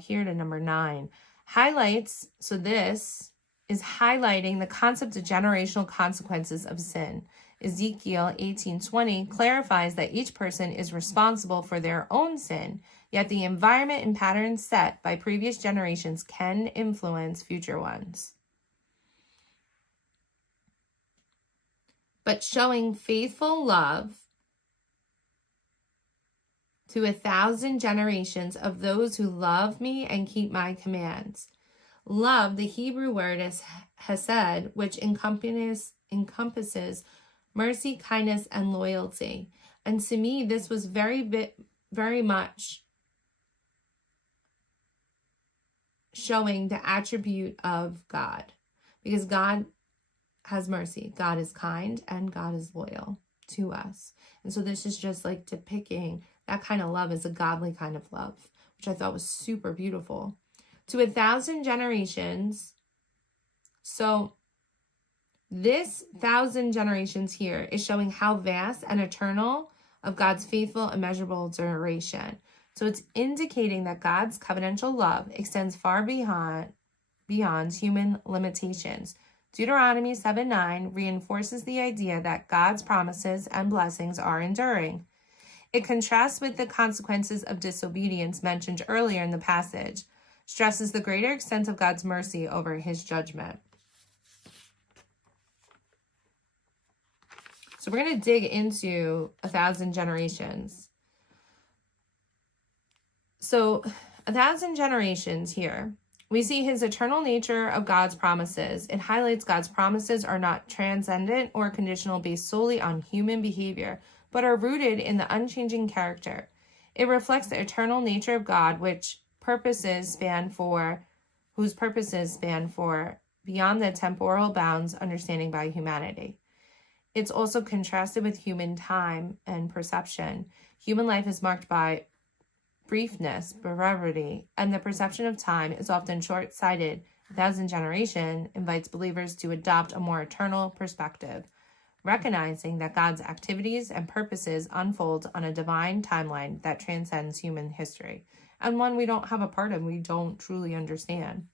here to number 9. Highlights, so this is highlighting the concept of generational consequences of sin. Ezekiel 18:20 clarifies that each person is responsible for their own sin, yet the environment and patterns set by previous generations can influence future ones. But showing faithful love to 1,000 generations of those who love me and keep my commands. Love, the Hebrew word is hesed, which encompasses mercy, kindness, and loyalty. And to me, this was very much showing the attribute of God, because God has mercy, God is kind, and God is loyal to us. And so this is just like depicting that kind of love is a godly kind of love, which I thought was super beautiful. To 1,000 generations. So this 1,000 generations here is showing how vast and eternal of God's faithful, immeasurable duration. So it's indicating that God's covenantal love extends far beyond human limitations. Deuteronomy 7:9 reinforces the idea that God's promises and blessings are enduring. It contrasts with the consequences of disobedience mentioned earlier in the passage, stresses the greater extent of God's mercy over his judgment. So we're going to dig into 1,000 generations. So 1,000 generations here, we see his eternal nature of God's promises. It highlights God's promises are not transcendent or conditional based solely on human behavior, but are rooted in the unchanging character. It reflects the eternal nature of God, whose purposes span for beyond the temporal bounds understanding by humanity. It's also contrasted with human time and perception. Human life is marked by briefness, brevity, and the perception of time is often short-sighted. 1,000 generation invites believers to adopt a more eternal perspective, recognizing that God's activities and purposes unfold on a divine timeline that transcends human history, and one we don't have a part of, we don't truly understand.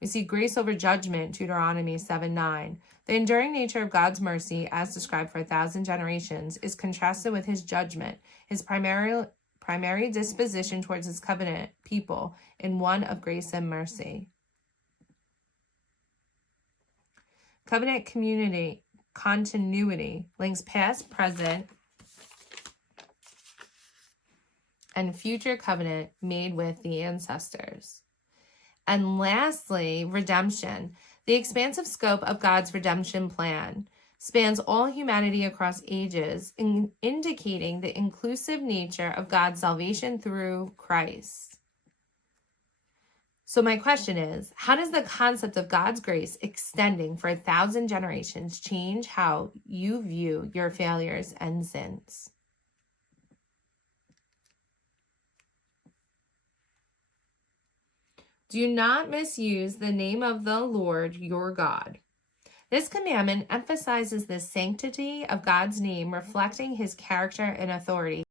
We see grace over judgment, Deuteronomy 7:9. The enduring nature of God's mercy, as described for 1,000 generations, is contrasted with his judgment, his primary disposition towards his covenant people, in one of grace and mercy. Covenant continuity links past, present, and future covenant made with the ancestors. And lastly, redemption. The expansive scope of God's redemption plan spans all humanity across ages, indicating the inclusive nature of God's salvation through Christ. So my question is, how does the concept of God's grace extending for 1,000 generations change how you view your failures and sins? Do not misuse the name of the Lord your God. This commandment emphasizes the sanctity of God's name, reflecting his character and authority.